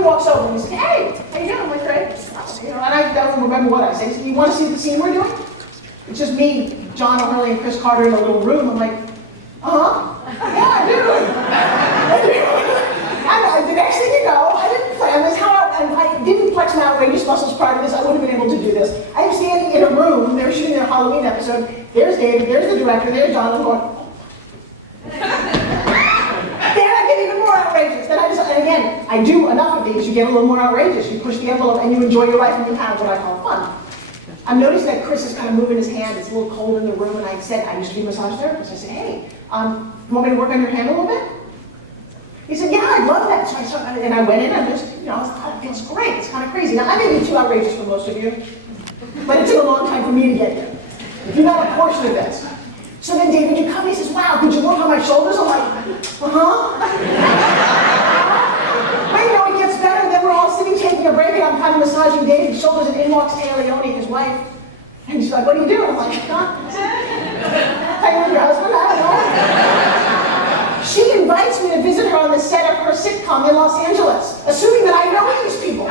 he walks over and he said, hey, how you doing? I'm like, great. And I don't remember what I said. He said, you want to see the scene we're doing? It's just me, John O'Hurley, and Chris Carter in a little room. I'm like, uh-huh. Yeah, I do. And the next thing you know, I didn't plan this. And I didn't flex my outrageous muscles prior to this. I wouldn't have been able to do this. I'm standing in a room. They were shooting their Halloween episode. There's David. There's the director. There's John. I'm going, outrageous. And again, I do enough of these, you get a little more outrageous. You push the envelope and you enjoy your life and you have what I call fun. I'm noticing that Chris is kind of moving his hand. It's a little cold in the room, and I said, I used to be a massage therapist. I said, hey, you want me to work on your hand a little bit? He said, yeah, I'd love that. So I started, and I went in and just, I thought, it feels great. It's kind of crazy. Now, I may be too outrageous for most of you, but it took a long time for me to get here. If you're not a portion of this. So then David, you come, he says, wow, could you work on my shoulders? I'm like, uh-huh. Wait, no, it gets better. Then we're all sitting taking a break, and I'm kind of massaging David's shoulders, and in walks Taylor Leone, his wife. And she's like, what do you do? I'm like, huh? Playing with your husband? I don't know. She invites me to visit her on the set of her sitcom in Los Angeles, assuming that I know these people.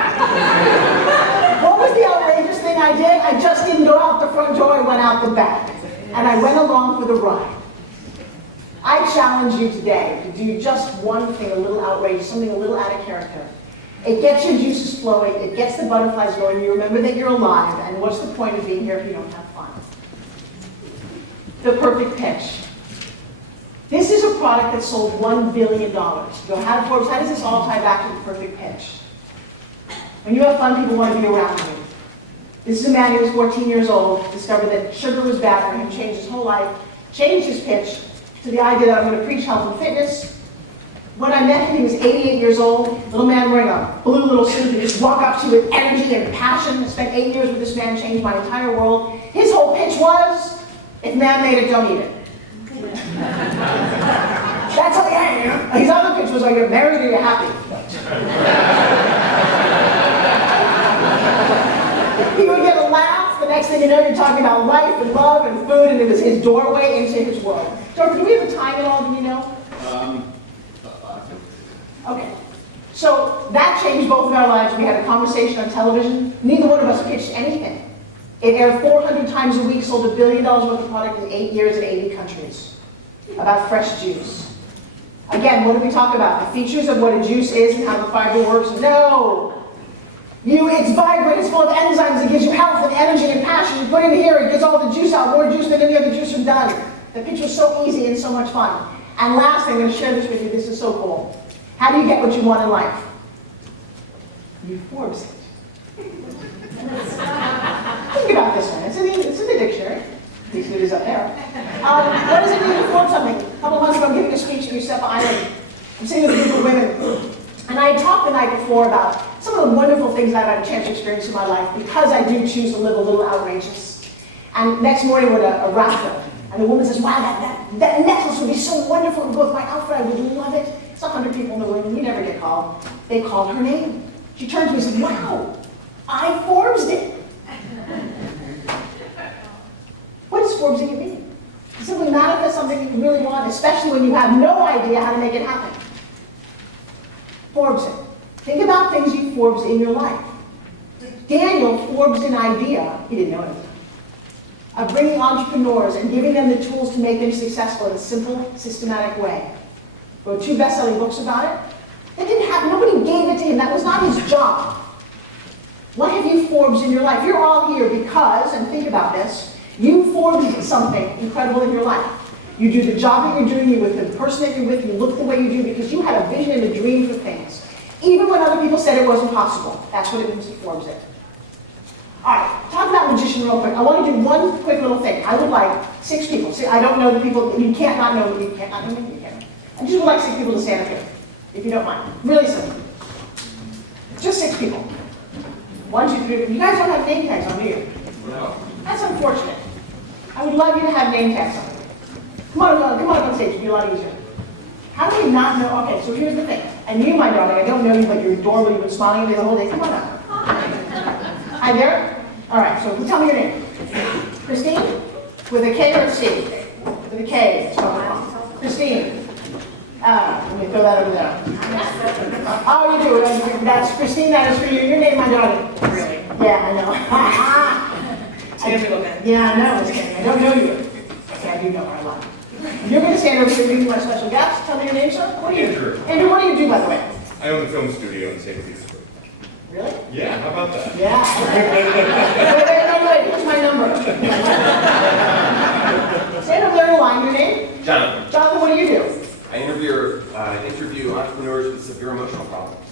What was the outrageous thing I did? I just didn't go out the front door, I went out the back. And I went along for the ride. I challenge you today to do just one thing a little outrageous, something a little out of character. It gets your juices flowing, it gets the butterflies going, you remember that you're alive, and what's the point of being here if you don't have fun? The perfect pitch. This is a product that sold $1 billion. So how does this all tie back to the perfect pitch? When you have fun, people want to be around you. This is a man who was 14 years old, discovered that sugar was bad for him, changed his whole life, changed his pitch to the idea that I'm going to preach health and fitness. When I met him, he was 88 years old, little man wearing a blue little suit, and just walk up to you with energy and passion. I spent 8 years with this man, changed my entire world. His whole pitch was, if man made it, don't eat it. That's all he had. His other pitch was, are you married or are you happy? He would get a laugh. The next thing you know, you're talking about life and love and food, and it was his doorway into his world. George, do we have a time at all? Do you know? Okay. So that changed both of our lives. We had a conversation on television. Neither one of us pitched anything. It aired 400 times a week, sold $1 billion worth of product in 8 years in 80 countries. About fresh juice. Again, what did we talk about? The features of what a juice is and how the fiber works? No! It's vibrant, it's full of enzymes, it gives you health and energy and passion. You put it in here, it gets all the juice out, more juice than any other juice you've done. The pitch was so easy and so much fun. And last thing, I'm going to share this with you, this is so cool. How do you get what you want in life? You Forbes it. Think about this one, it's in the dictionary. At least it is up there. What does it mean to Forbes something? A couple months ago, I'm giving a speech at Yosefa Island. I'm sitting with a group of women. And I had talked the night before about some of the wonderful things that I've had a chance to experience in my life because I do choose to live a little outrageous. And next morning we're at a raffle, and the woman says, wow, that necklace would be so wonderful to go with my outfit, I would love it. It's 100 people in the room, you never get called. They called her name. She turned to me and said, wow, I Forbes'd it. What does Forbes it mean? You simply manifest something you really want, especially when you have no idea how to make it happen. Forbes it. Think about things you Forbes in your life. Daniel Forbes an idea, he didn't know it, of bringing entrepreneurs and giving them the tools to make them successful in a simple, systematic way. Wrote 2 best-selling books about it. It didn't happen. Nobody gave it to him. That was not his job. What have you Forbes in your life? You're all here because, and think about this, you Forbes something incredible in your life. You do the job that you're doing, you're with the person that you're with, you look the way you do because you had a vision and a dream for things. Even when other people said it wasn't possible. That's what it means to Forbes it. All right, talk about magician real quick. I want to do one quick little thing. I would like 6 people. See, I don't know the people, you can't not know me, you can't not know me, you can't. I just would like 6 people to stand up here, if you don't mind. Really simple. Just 6 people. 1, 2, 3. You guys don't have name tags on, do you? No. That's unfortunate. I would love you to have name tags on. Come on stage, it'd be a lot easier. How do we not know? Okay, so here's the thing. And you, my darling, I don't know you, but you're adorable, you've been smiling at me the whole day. Come on up. Hi there. All right, so tell me your name. Christine? With a K or a C? With a K. Christine. Let me throw that over there. Oh, you do. That's Christine, that is for you. Your name, my darling. Really? Yeah, I know. Stand up, man. Yeah, I know, Miss Kenny. I don't know you. Okay, I do know her a lot. You're going to stand over here reading my special guest. Tell me your name, sir. What do you do? Andrew. Andrew, what do you do, by the way? I own a film studio in St. Petersburg. Really? Yeah, how about that? Yeah. Wait, here's my number. Stand over there in line. Your name? Jonathan. Jonathan, what do you do? I interview entrepreneurs with severe emotional problems.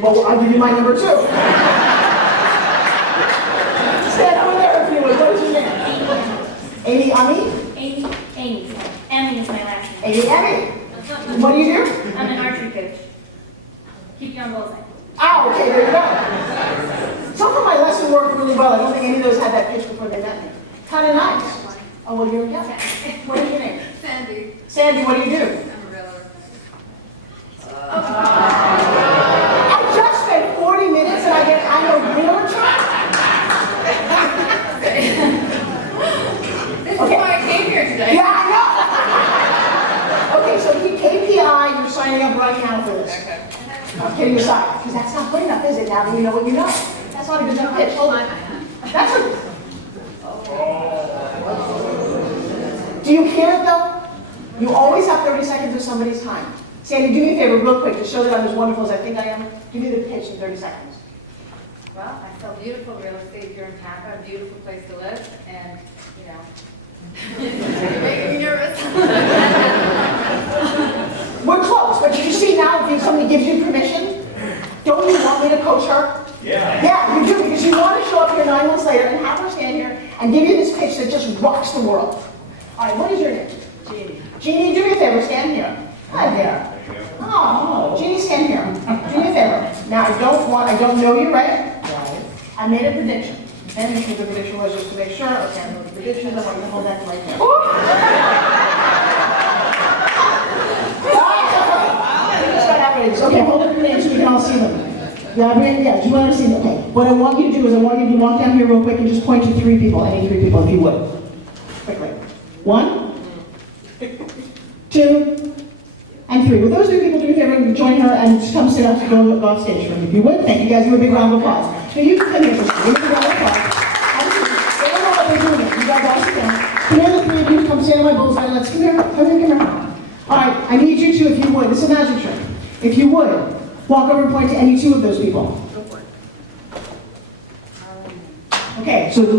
Well, I'll give you my number, too. Stand over there if you would. What is your name? Amy Ummy? Amy. Emmy is my last name. Amy Emmy. What do you do? I'm an archery coach. Keep you on bullseye. Oh, okay, there you go. Some of my lesson worked really well. I don't think any of those had that pitch before they met me. Kind of nice. Oh, well, you're a guest. What is your name? Sandy. Sandy, what do you do? I'm a realtor. I just spent 40 minutes and I'm a realtor? This is Okay. why I came here today. Yeah, I know. Okay, so KPI, you're signing up right now for this. Okay. I'm kidding aside, because that's not good enough, is it? Now that you know what you know. That's not a good enough pitch. Hold on. That's a... Do you hear it, though? You always have 30 seconds of somebody's time. Sandy, do me a favor, real quick, to show that I'm as wonderful as I think I am. Give me the pitch in 30 seconds. Well, I sell beautiful real estate here in Tampa, a beautiful place to live, and, you know, you're making me nervous. We're close, but you see now, if somebody gives you permission, don't you want me to coach her? Yeah. Yeah, you do, because you want to show up here 9 months later and have her stand here and give you this pitch that just rocks the world. All right, what is your name? Jeannie. Jeannie, do me a favor, stand here. Hi there. Oh, Jeannie, stand here. Do me a favor. Now, I don't know you, right? Right. I made a prediction. And the prediction was just to make sure, okay, I know the predictions, I want you to hold that right there. Okay, hold up your names so we can all see them. Yeah, do you want to see them? Okay. What I want you to do is I want you to walk down here real quick and just point to 3 people, any 3 people if you would. Quickly. 1, 2, and 3. Will those 3 people do me a favor and join her and come sit up to go off stage for me? If you would, thank you guys. Give a big round of applause. So you can come here for a second. Give a big round of applause. They don't know what they're doing. You guys all sit down. Come here, the 3 of you. Come stand on my bullseye. Let's come here. Come here. All right. I need you to, if you would. This is a magic trick. If you would, walk over and point to any 2 of those people. Okay, so we're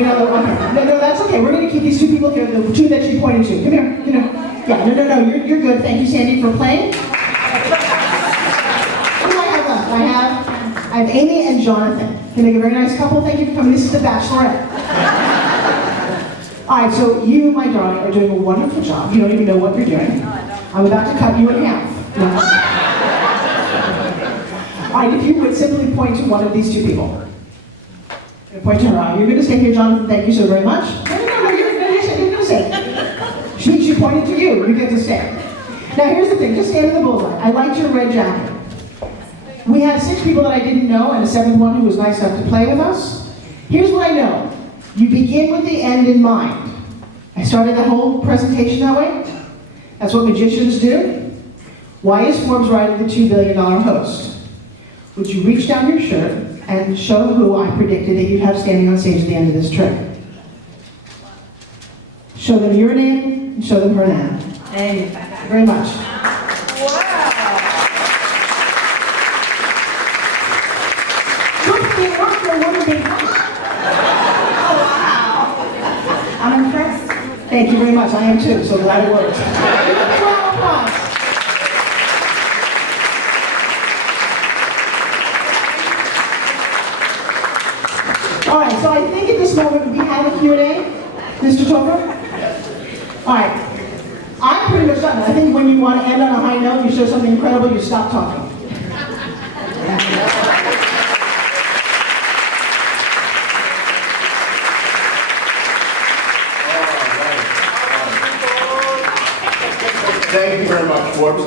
gonna, okay. No, that's okay. We're gonna keep these 2 people here, the 2 that she pointed to. Come here, Yeah, no, you're good. Thank you, Sandy, for playing. Who do I have left? I have Amy and Jonathan. They make a very nice couple. Thank you for coming. This is the Bachelorette. All right, so you, my darling, are doing a wonderful job. You don't even know what you're doing. I'm about to cut you in half. All right, if you would simply point to one of these 2 people. Point to her. You're going to stay here, Jonathan. Thank you so very much. No, you're going to stay. She pointed to you. You get to stay. Now, here's the thing. Just stand in the bullseye. I liked your red jacket. We had 6 people that I didn't know and a 7th one who was nice enough to play with us. Here's what I know. You begin with the end in mind. I started the whole presentation that way. That's what magicians do. Why is Forbes Riley the $2 billion host? Would you reach down your shirt and show who I predicted that you'd have standing on stage at the end of this trip? Show them your name and show them her name. Thank you very much. Wow. I'm impressed. Thank you very much. I am too, so glad it worked. All right, so I think at this moment we have a Q&A, Mr. Topher? All right, I'm pretty much done. I think when you want to end on a high note, you show something incredible, you stop talking. Thank you very much, Forbes.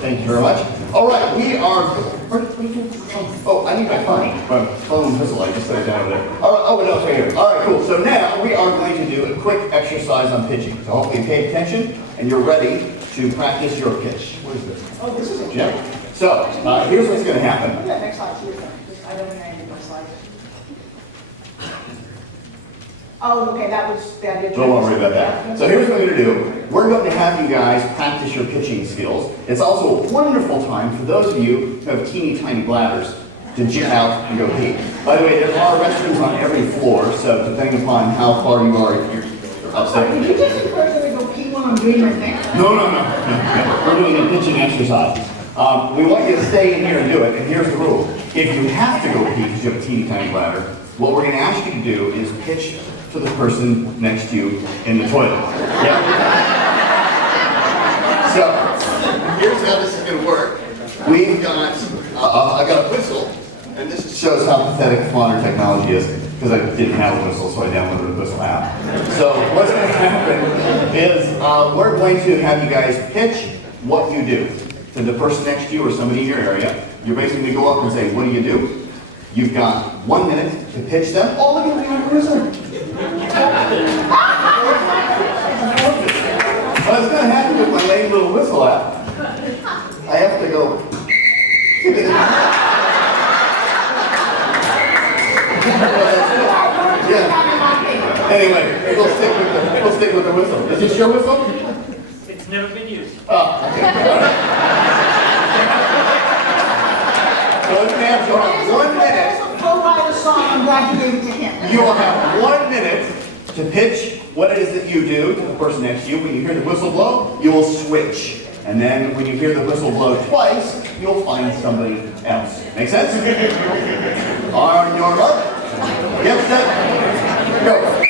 Thank you very much. All right, we are. Oh, I need my phone. My phone whistle. I just set it down over there. All right, oh, no, it's right here. All right, cool. So now we are going to do a quick exercise on pitching. So hopefully you paid attention and you're ready to practice your pitch. What is this? Oh, this is it. Yeah. So, here's what's going to happen. Look at that next slide, too. I don't think I did my slide. Oh, okay, that was the idea. Don't worry about that. So here's what we're going to do. We're going to have you guys practice your pitching skills. It's also a wonderful time for those of you who have teeny tiny bladders to jump out and go pee. By the way, there are restrooms on every floor, so depending upon how far you are, you're upset. Did you just encourage them to go pee when I'm doing my thing? No. We're doing a pitching exercise. We want you to stay in here and do it, and here's the rule. If you have to go pee because you have a teeny tiny bladder, what we're going to ask you to do is pitch to the person next to you in the toilet. Yeah? So, here's how this is going to work. We've got, I got a whistle, and this shows how pathetic modern technology is, because I didn't have a whistle, so I downloaded a whistle app. So, what's going to happen is, we're going to have you guys pitch what you do to the person next to you or somebody in your area. You're basically going to go up and say, what do you do? You've got 1 minute to pitch them. Oh, look at me, I'm a whistle. What's going to happen with my lame little whistle app? I have to go. Yeah. Anyway, we'll stick with the whistle. Is this your whistle? It's never been used. Oh, okay. All right. So let's have 1 minute. Forbes Riley song, I'm glad you gave it to him. You will have 1 minute to pitch what it is that you do to the person next to you. When you hear the whistle blow, you will switch. And then when you hear the whistle blow twice, you'll find somebody else. Make sense? On your mark. Get set. Go.